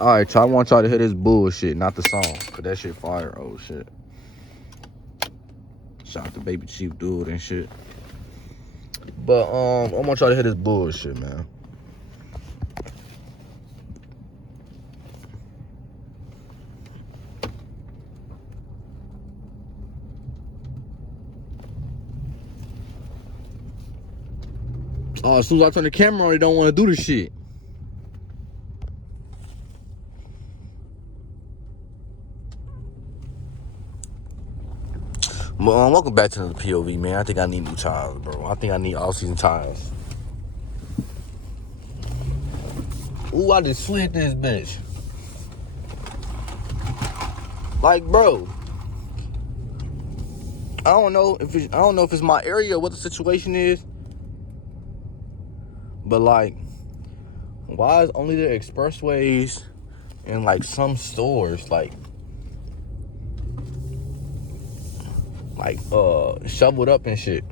Alright, so I want y'all to hear this bullshit, not the song. Cause that shit fire. Oh shit. Shout out to Baby Chief Dude and shit. But I want y'all to hear this bullshit, man. As soon as I turn the camera on, they don't want to do the shit. But welcome back to the POV, man. I think I need new tires, bro. I think I need all-season tires. Ooh, I just slid this bitch. Like, bro, I don't know if it's my area or what the situation is. But like, why is only the expressways and like some stores like shoveled up and shit?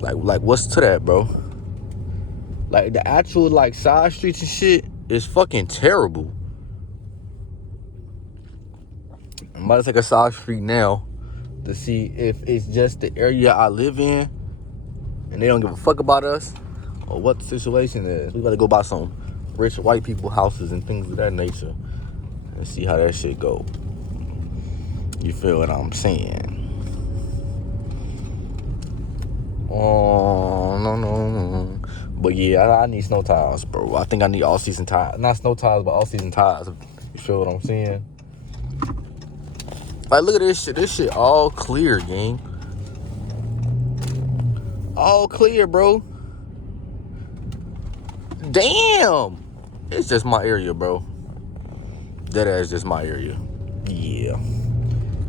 Like what's to that, bro? Like the actual like side streets and shit is fucking terrible. I'm about to take a side street now to see if it's just the area I live in and they don't give a fuck about us or what the situation is. We gotta go buy some rich white people houses and things of that nature and see how that shit go. You feel what I'm saying? Oh, no. But yeah, I need snow tires, bro. I think I need all-season tires. Not snow tires, but all-season tires. You feel what I'm saying? Like, look at this shit. This shit all clear, gang. All clear, bro. Damn. It's just my area, bro. That is just my area. Yeah.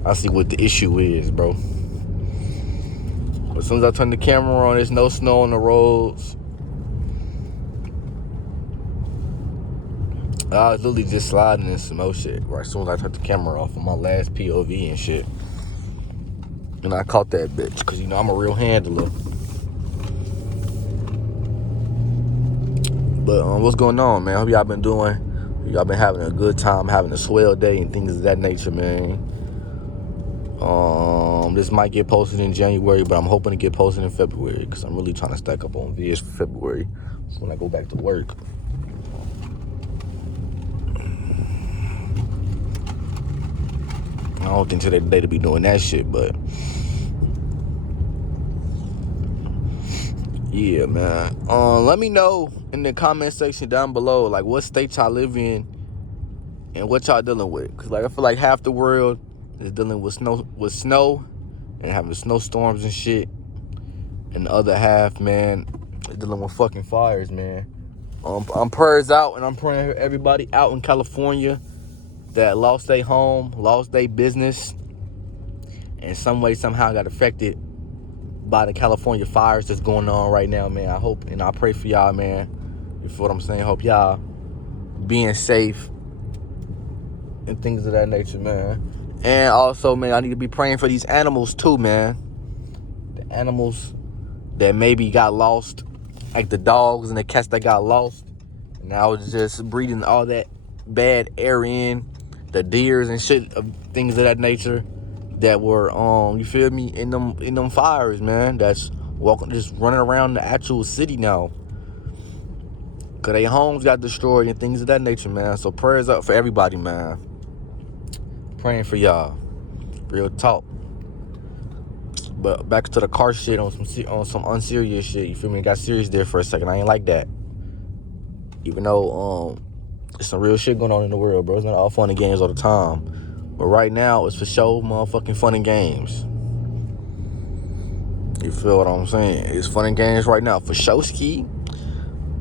I see what the issue is, bro. As soon as I turn the camera on, there's no snow on the roads. I was literally just sliding in some more shit right as soon as I turned the camera off on my last POV and shit. And I caught that bitch because, you know, I'm a real handler. But what's going on, man? I hope y'all been doing. Y'all been having a good time, having a swell day and things of that nature, man. This might get posted in January, but I'm hoping to get posted in February because I'm really trying to stack up on vids for February. So when I go back to work. I don't think today to be doing that shit, but yeah, man. Let me know in the comment section down below, like what state y'all live in and what y'all dealing with. Cause like I feel like half the world is dealing with snow and having snowstorms and shit, and the other half, man, is dealing with fucking fires, man. I'm prayers out, and I'm praying for everybody out in California that lost their home, lost their business, and some way, somehow got affected by the California fires that's going on right now, man. I hope and I pray for y'all, man. You feel what I'm saying? Hope y'all being safe and things of that nature, man. And also, man, I need to be praying for these animals too, man. The animals that maybe got lost, like the dogs and the cats that got lost. And I was just breathing all that bad air in, the deers and shit, things of that nature that were, you feel me, in them fires, man. That's walking, just running around the actual city now. Cause their homes got destroyed and things of that nature, man. So prayers up for everybody, man. Praying for y'all. Real talk. But back to the car shit on some unserious shit. You feel me? Got serious there for a second. I ain't like that. Even though there's some real shit going on in the world, bro. It's not all fun and games all the time. But right now, it's for show motherfucking fun and games. You feel what I'm saying? It's fun and games right now for show ski.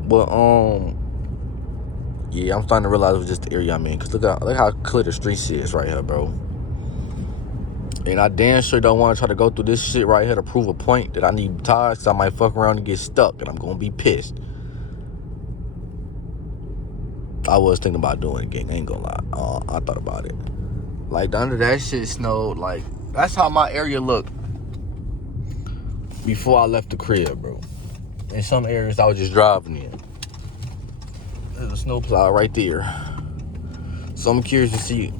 But yeah, I'm starting to realize it was just the area I'm in. Cause look how clear the streets is right here, bro. And I damn sure don't want to try to go through this shit right here to prove a point that I need tires, cause I might fuck around and get stuck and I'm gonna be pissed. I was thinking about doing it again, I ain't gonna lie. I thought about it. Like under that shit snowed, like that's how my area looked before I left the crib, bro. In some areas I was just driving in. a snowplow right there. So I'm curious to see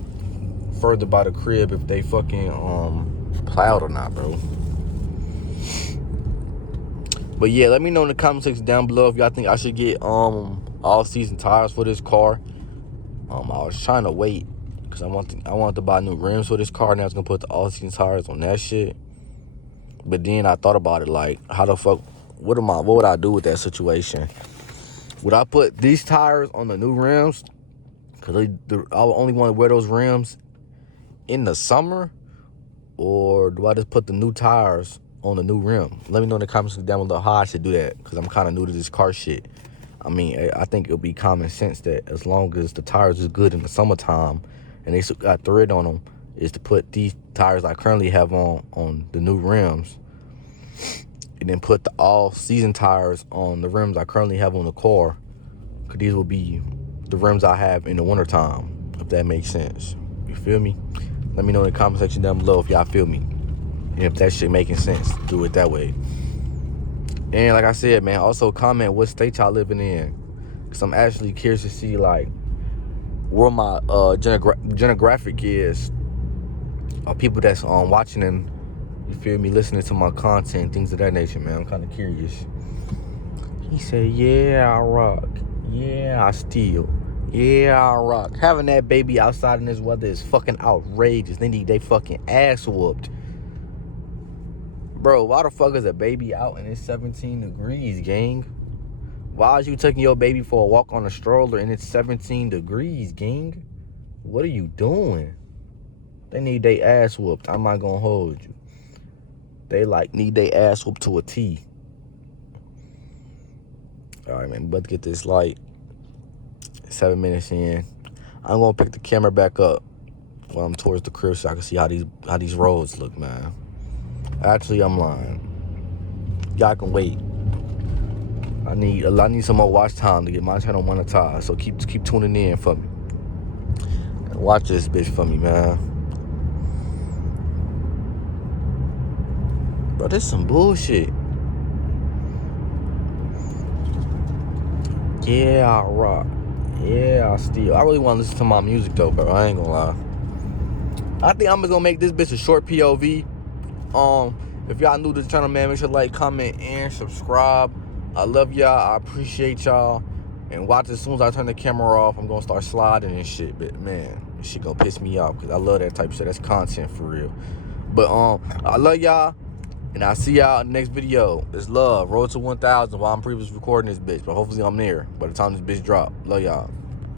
further by the crib if they fucking plowed or not, bro. But yeah, let me know in the comment section down below if y'all think I should get all season tires for this car. I was trying to wait because I want to buy new rims for this car, and I was gonna put the all season tires on that shit. But then I thought about it, like, how the fuck, what would I do with that situation? Would I put these tires on the new rims? Because I only want to wear those rims in the summer? Or do I just put the new tires on the new rim? Let me know in the comments down below how I should do that, because I'm kind of new to this car shit. I mean, I think it'll be common sense that as long as the tires is good in the summertime and they still got thread on them, is to put these tires I currently have on the new rims, and then put the all-season tires on the rims I currently have on the car, because these will be the rims I have in the wintertime, if that makes sense. You feel me? Let me know in the comment section down below if y'all feel me, and if that shit making sense, do it that way. And like I said, man, also comment what state y'all living in, because I'm actually curious to see, like, where my demographic is, or people that's watching and, you feel me, listening to my content, things of that nature, man. I'm kind of curious. He said, yeah, I rock. Yeah, I steal. Yeah, I rock. Having that baby outside in this weather is fucking outrageous. They need they fucking ass whooped. Bro, why the fuck is a baby out and it's 17 degrees, gang? Why is you taking your baby for a walk on a stroller and it's 17 degrees, gang? What are you doing? They need they ass whooped. I'm not gonna hold you. They like need they ass whooped to a T. Alright, man, about to get this light. 7 minutes in. I'm gonna pick the camera back up when I'm towards the crib so I can see how these roads look, man. Actually, I'm lying. Y'all can wait. I need some more watch time to get my channel monetized. So keep tuning in for me. Watch this bitch for me, man. Bro, this some bullshit. Yeah, I rock. Yeah, I steal. I really want to listen to my music though, bro. I ain't gonna lie. I think I'm just gonna make this bitch a short POV. If y'all new to the channel, man, make sure to like, comment, and subscribe. I love y'all. I appreciate y'all. And watch, as soon as I turn the camera off, I'm gonna start sliding and shit. But man, this shit gonna piss me off because I love that type of shit. That's content for real. But I love y'all. And I'll see y'all in the next video. It's love. Road to 1,000 while I'm previously recording this bitch. But hopefully I'm there by the time this bitch drop. Love y'all.